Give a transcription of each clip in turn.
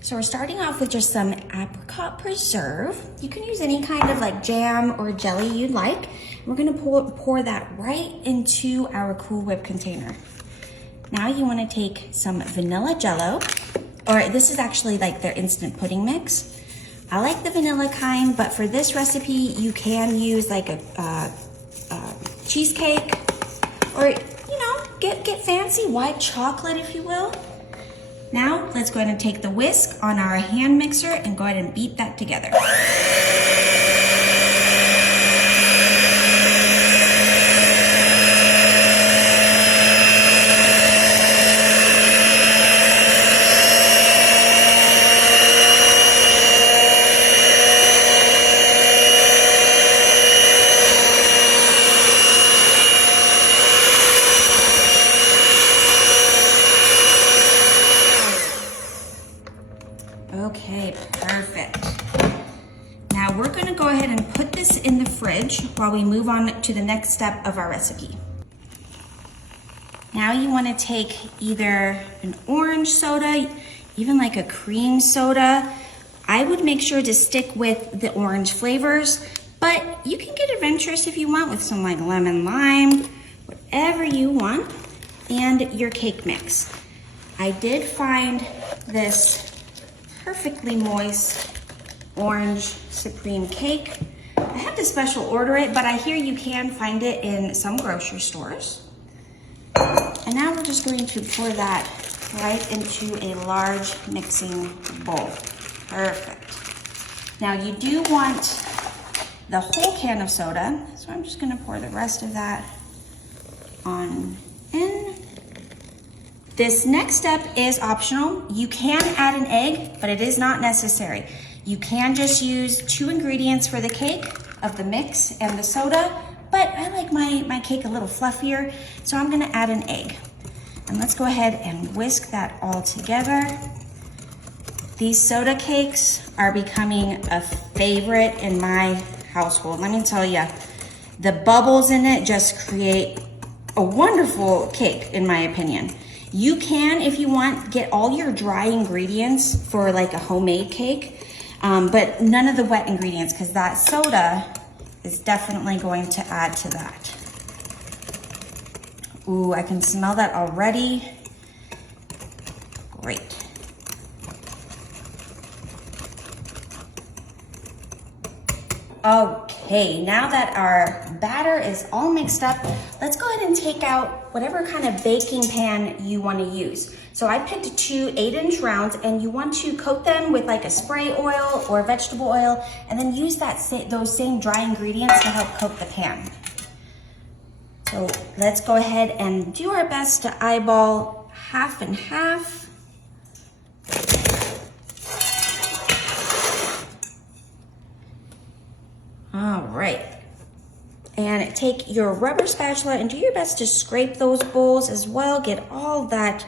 So we're starting off with just some apricot preserve. You can use any kind of like jam or jelly you'd like. We're gonna pour that right into our Cool Whip container. Now you wanna take some vanilla jello, or this is actually like their instant pudding mix. I like the vanilla kind, but for this recipe, you can use like a cheesecake, or get fancy, white chocolate if you will. Now let's go ahead and take the whisk on our hand mixer and go ahead and beat that together. Okay, perfect. Now we're gonna go ahead and put this in the fridge while we move on to the next step of our recipe. Now you wanna take either an orange soda, even like a cream soda. I would make sure to stick with the orange flavors, but you can get adventurous if you want with some like lemon lime, whatever you want, and your cake mix. I did find this perfectly moist orange supreme cake. I had to special order it, but I hear you can find it in some grocery stores. And now we're just going to pour that right into a large mixing bowl. Perfect. Now you do want the whole can of soda, so I'm just gonna pour the rest of that on in. This next step is optional. You can add an egg, but it is not necessary. You can just use 2 ingredients for the cake of the mix and the soda, but I like my cake a little fluffier, so I'm gonna add an egg. And let's go ahead and whisk that all together. These soda cakes are becoming a favorite in my household. Let me tell you, the bubbles in it just create a wonderful cake, in my opinion. You can, if you want, get all your dry ingredients for like a homemade cake, but none of the wet ingredients, because that soda is definitely going to add to that. Ooh, I can smell that already. Great. Okay, now that our batter is all mixed up, let's go ahead and take out whatever kind of baking pan you want to use. So I picked 2 8-inch rounds, and you want to coat them with like a spray oil or vegetable oil, and then use those same dry ingredients to help coat the pan. So let's go ahead and do our best to eyeball half and half. All right, and take your rubber spatula and do your best to scrape those bowls as well. Get all that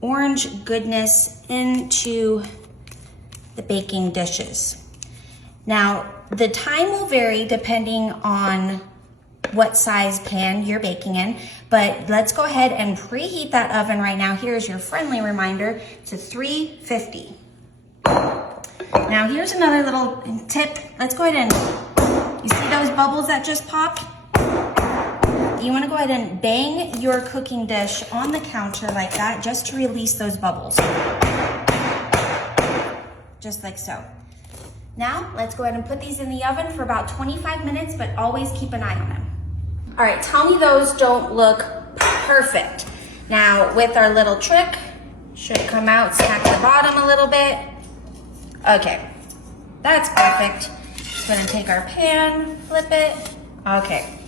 orange goodness into the baking dishes. Now, the time will vary depending on what size pan you're baking in, but let's go ahead and preheat that oven right now. Here's your friendly reminder to 350. Now, here's another little tip. Let's go ahead and you see those bubbles that just popped? You want to go ahead and bang your cooking dish on the counter like that just to release those bubbles. Just like so. Now, let's go ahead and put these in the oven for about 25 minutes, but always keep an eye on them. All right, tell me those don't look perfect. Now, with our little trick, should come out, smack the bottom a little bit. Okay, that's perfect. Gonna take our pan, flip it. Okay,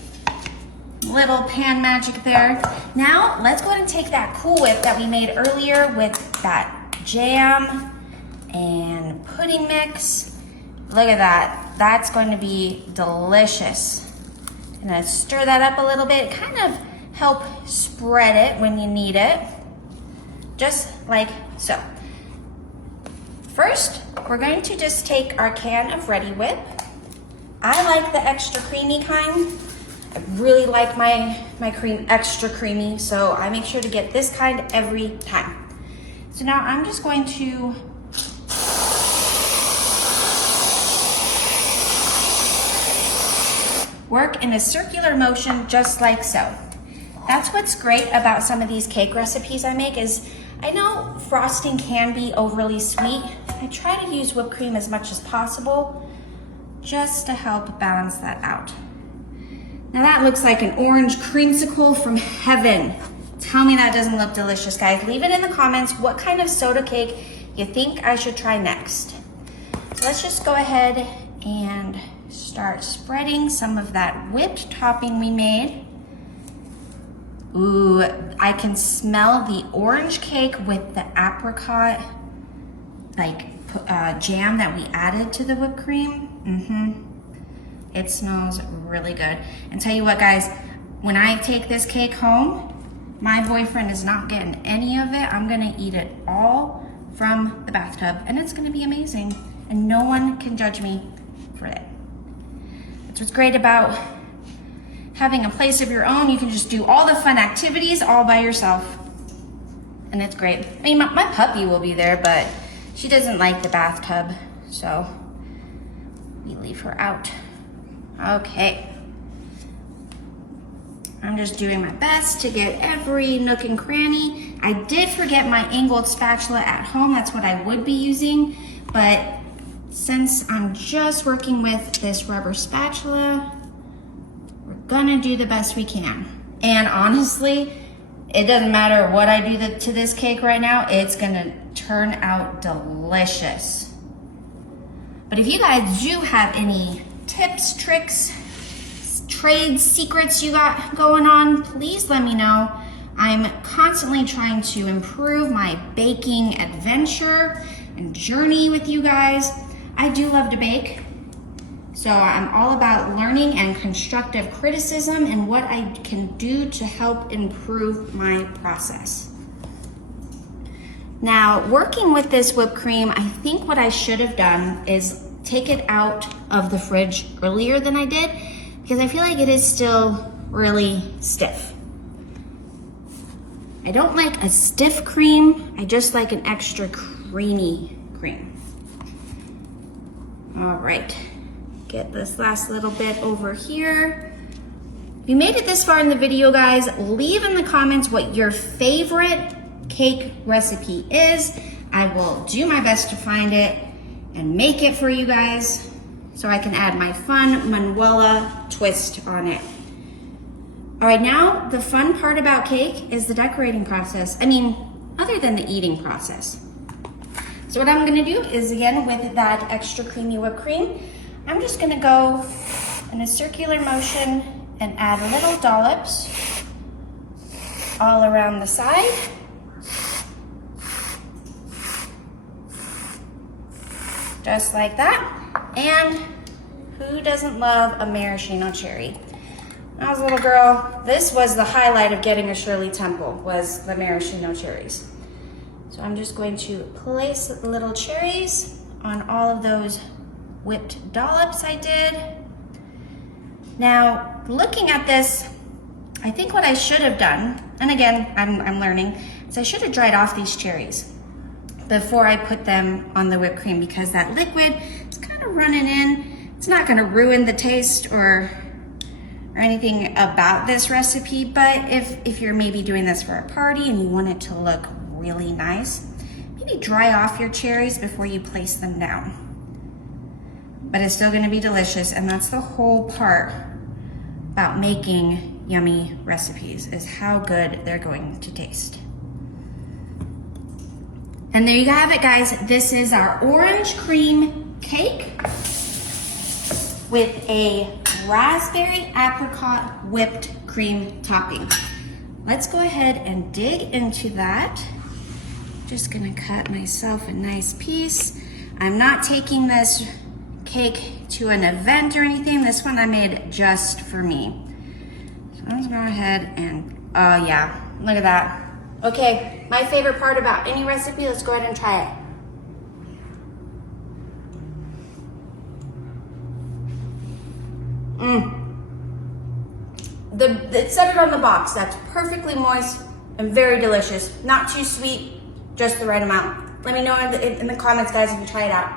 little pan magic there. Now let's go ahead and take that Cool Whip that we made earlier with that jam and pudding mix. Look at that, that's going to be delicious. Gonna stir that up a little bit, kind of help spread it when you need it, just like so. First, we're going to just take our can of Ready Whip. I like the extra creamy kind. I really like my cream extra creamy, so I make sure to get this kind every time. So now I'm just going to Work in a circular motion just like so. That's what's great about some of these cake recipes I make is I know frosting can be overly sweet. I try to use whipped cream as much as possible just to help balance that out. Now that looks like an orange creamsicle from heaven. Tell me that doesn't look delicious, guys. Leave it in the comments what kind of soda cake you think I should try next. So let's just go ahead and start spreading some of that whipped topping we made. Ooh, I can smell the orange cake with the apricot jam that we added to the whipped cream. It smells really good. And tell you what, guys, when I take this cake home, my boyfriend is not getting any of it. I'm gonna eat it all from the bathtub, and it's gonna be amazing. And no one can judge me for it. That's what's great about having a place of your own. You can just do all the fun activities all by yourself. And it's great. I mean, my puppy will be there, but she doesn't like the bathtub, so we leave her out. Okay. I'm just doing my best to get every nook and cranny. I did forget my angled spatula at home. That's what I would be using, but since I'm just working with this rubber spatula, we're gonna do the best we can. And honestly, it doesn't matter what I do to this cake right now, it's gonna turn out delicious. But if you guys do have any tips, tricks, trade secrets you got going on, please let me know. I'm constantly trying to improve my baking adventure and journey with you guys. I do love to bake, so I'm all about learning and constructive criticism and what I can do to help improve my process. Now, working with this whipped cream, I think what I should have done is take it out of the fridge earlier than I did, because I feel like it is still really stiff. I don't like a stiff cream, I just like an extra creamy cream. All right, get this last little bit over here. If you made it this far in the video, guys, leave in the comments what your favorite cake recipe is. I will do my best to find it and make it for you guys, so I can add my fun Manuela twist on it. All right, now the fun part about cake is the decorating process. I mean, other than the eating process. So what I'm gonna do is, again, with that extra creamy whipped cream, I'm just gonna go in a circular motion and add little dollops all around the side. Just like that. And who doesn't love a maraschino cherry? When I was a little girl, this was the highlight of getting a Shirley Temple, was the maraschino cherries. So I'm just going to place the little cherries on all of those whipped dollops I did. Now, looking at this, I think what I should have done, and again, I'm learning, is I should have dried off these cherries before I put them on the whipped cream, because that liquid is kind of running in. It's not gonna ruin the taste or anything about this recipe, but if you're maybe doing this for a party and you want it to look really nice, maybe dry off your cherries before you place them down. But it's still gonna be delicious, and that's the whole part about making yummy recipes, is how good they're going to taste. And there you have it, guys. This is our orange cream cake with a raspberry apricot whipped cream topping. Let's go ahead and dig into that. Just gonna cut myself a nice piece. I'm not taking this cake to an event or anything. This one I made just for me. So let's go ahead and, oh yeah, look at that. Okay, my favorite part about any recipe, let's go ahead and try it. It said it on the box. That's perfectly moist and very delicious. Not too sweet, just the right amount. Let me know in the comments, guys, if you try it out.